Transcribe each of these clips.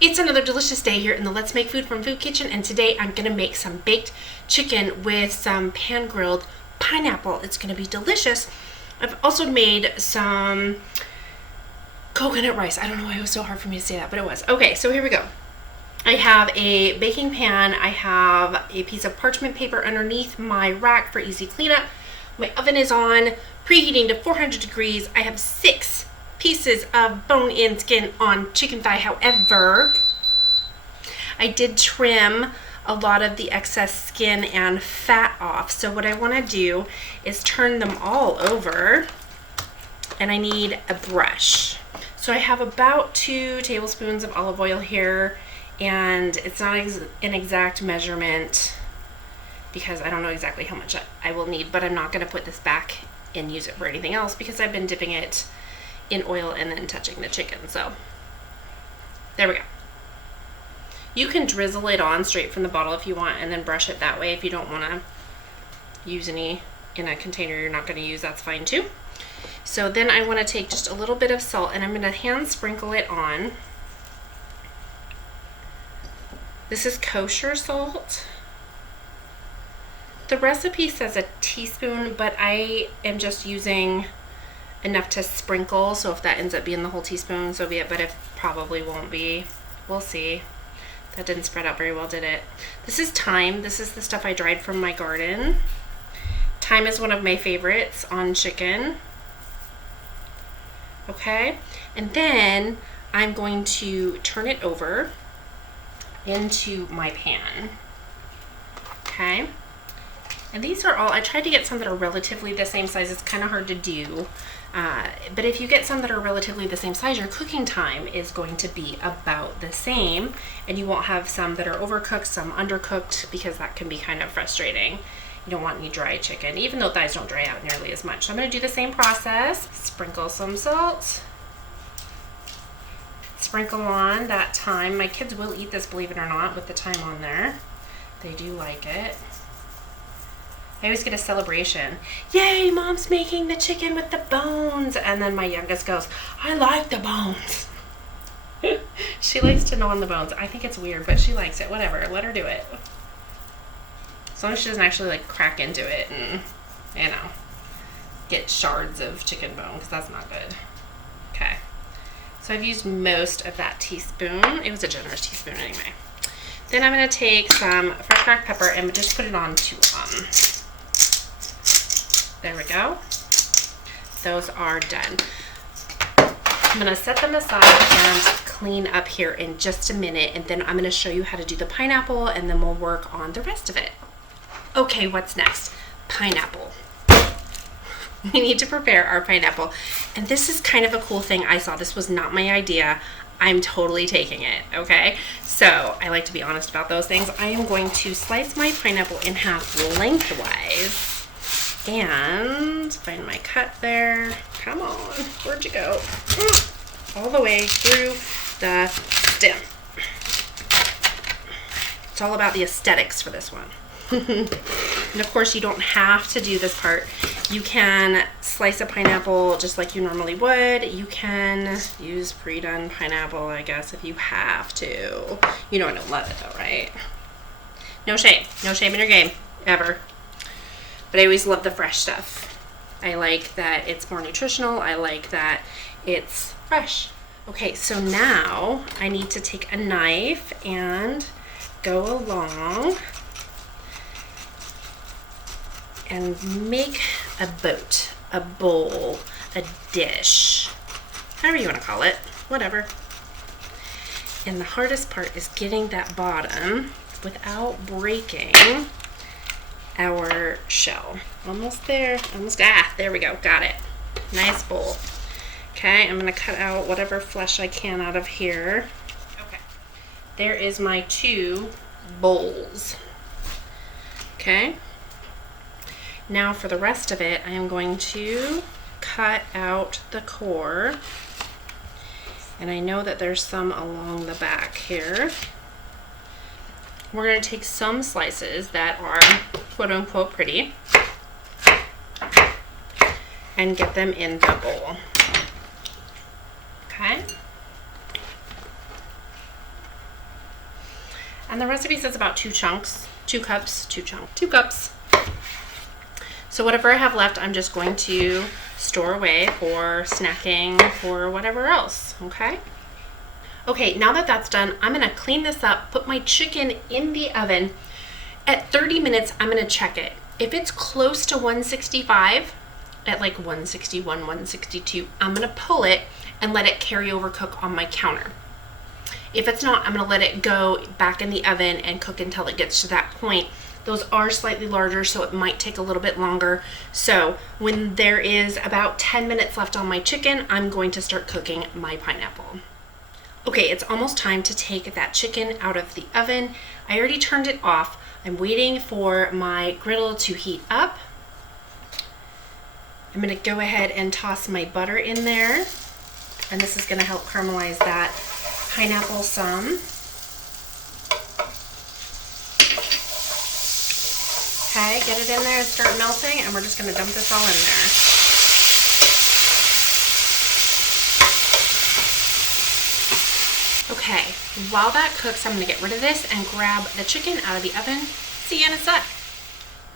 It's another delicious day here in the Let's Make Food from Food Kitchen, and today I'm going to make some baked chicken with some pan-grilled pineapple. It's going to be delicious. I've also made some coconut rice. I don't know why it was so hard for me to say that, but it was. Okay, so here we go. I have a baking pan. I have a piece of parchment paper underneath my rack for easy cleanup. My oven is on, preheating to 400 degrees. I have 6 pieces of bone-in skin on chicken thigh. However, I did trim a lot of the excess skin and fat off. So what I want to do is turn them all over, and I need a brush. So I have about 2 tablespoons of olive oil here, and it's not an exact measurement because I don't know exactly how much I will need, but I'm not going to put this back and use it for anything else because I've been dipping it in oil and then touching the chicken. So there we go. You can drizzle it on straight from the bottle if you want, and then brush it that way. If you don't want to use any in a container you're not going to use, that's fine too. So then I want to take just a little bit of salt, and I'm going to hand sprinkle it on. This is kosher salt. The recipe says a teaspoon, but I am just using enough to sprinkle, so if that ends up being the whole teaspoon, so be it, but it probably won't be. We'll see. That didn't spread out very well, did it? This is thyme. This is the stuff I dried from my garden. Thyme is one of my favorites on chicken. Okay, and then I'm going to turn it over into my pan. Okay, and these are all, I tried to get some that are relatively the same size. It's kind of hard to do, but if you get some that are relatively the same size, your cooking time is going to be about the same, and you won't have some that are overcooked, some undercooked, because that can be kind of frustrating. You don't want any dry chicken, even though thighs don't dry out nearly as much. So I'm going to do the same process. Sprinkle some salt. Sprinkle on that thyme. My kids will eat this, believe it or not, with the thyme on there. They do like it. I always get a celebration. Yay, Mom's making the chicken with the bones. And then my youngest goes, I like the bones. She likes to gnaw on the bones. I think it's weird, but she likes it. Whatever, let her do it. As long as she doesn't actually like crack into it and, you know, get shards of chicken bone, because that's not good. Okay. So I've used most of that teaspoon. It was a generous teaspoon anyway. Then I'm going to take some fresh cracked pepper and just put it on 2 of them. There we go. Those are done. I'm going to set them aside and clean up here in just a minute, and then I'm going to show you how to do the pineapple, and then we'll work on the rest of it. Okay, what's next? Pineapple. We need to prepare our pineapple, and this is kind of a cool thing I saw. This was not my idea. I'm totally taking it, okay? So I like to be honest about those things. I am going to slice my pineapple in half lengthwise and find my cut there. Come on, where'd you go? All the way through the stem. It's all about the aesthetics for this one. And of course, you don't have to do this part. You can slice a pineapple just like you normally would. You can use pre-done pineapple, I guess, if you have to. You know I don't love it though, right? No shame. No shame in your game, ever. But I always love the fresh stuff. I like that it's more nutritional. I like that it's fresh. Okay, so now I need to take a knife and go along and make a boat, a bowl, a dish, however you want to call it, whatever. And the hardest part is getting that bottom without breaking our shell. Almost there, there we go, got it. Nice bowl. Okay, I'm gonna cut out whatever flesh I can out of here. Okay, there is my 2 bowls. Okay. Now for the rest of it, I am going to cut out the core. And I know that there's some along the back here. We're going to take some slices that are quote unquote pretty and get them in the bowl. Okay. And the recipe says about 2 chunks, 2 cups, 2 cups. So whatever I have left, I'm just going to store away for snacking or whatever else, okay? Okay, now that that's done, I'm gonna clean this up, put my chicken in the oven. At 30 minutes, I'm gonna check it. If it's close to 165, at like 161, 162, I'm gonna pull it and let it carry over cook on my counter. If it's not, I'm gonna let it go back in the oven and cook until it gets to that point. Those are slightly larger, so it might take a little bit longer. So when there is about 10 minutes left on my chicken, I'm going to start cooking my pineapple. Okay, it's almost time to take that chicken out of the oven. I already turned it off. I'm waiting for my griddle to heat up. I'm gonna go ahead and toss my butter in there, and this is gonna help caramelize that pineapple some. Okay, get it in there and start melting, and we're just gonna dump this all in there. Okay, while that cooks, I'm gonna get rid of this and grab the chicken out of the oven. See you in a sec.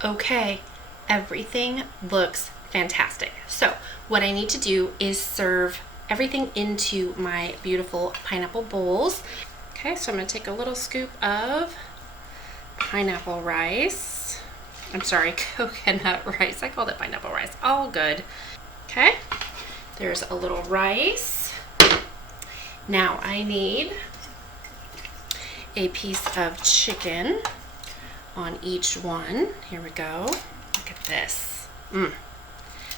Okay, everything looks fantastic. So what I need to do is serve everything into my beautiful pineapple bowls. Okay, so I'm gonna take a little scoop of pineapple rice. I'm sorry, coconut rice. I called it pineapple rice. All good. Okay, there's a little rice. Now I need a piece of chicken on each one. Here we go. Look at this.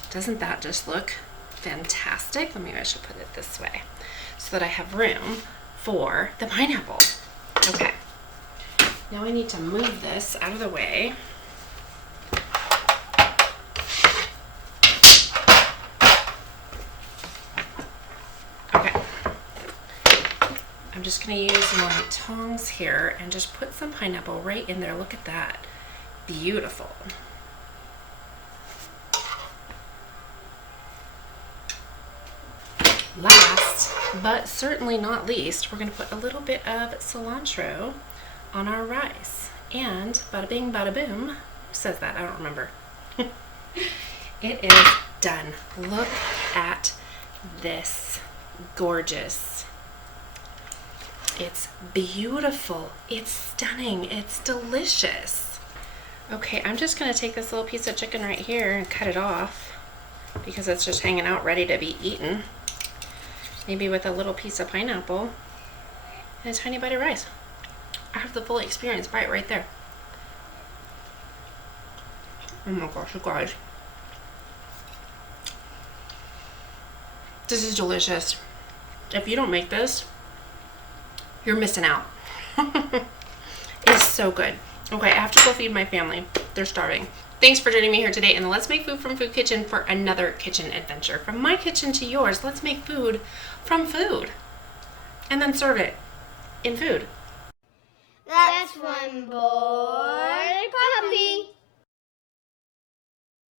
Doesn't that just look fantastic? Maybe I should put it this way so that I have room for the pineapple. Okay, now I need to move this out of the way. Okay, I'm just gonna use my tongs here and just put some pineapple right in there. Look at that, beautiful. Last, but certainly not least, we're going to put a little bit of cilantro on our rice. And bada bing, bada boom. Who says that? I don't remember. It is done. Look at this. Gorgeous. It's beautiful. It's stunning. It's delicious. Okay, I'm just going to take this little piece of chicken right here and cut it off because it's just hanging out ready to be eaten. Maybe with a little piece of pineapple and a tiny bite of rice. I have the full experience bite right there. Oh my gosh, you guys. This is delicious. If you don't make this, you're missing out. It's so good. Okay, I have to go feed my family. They're starving. Thanks for joining me here today in the Let's Make Food from Food Kitchen for another kitchen adventure. From my kitchen to yours, let's make food from food. And then serve it in food. That's one boy.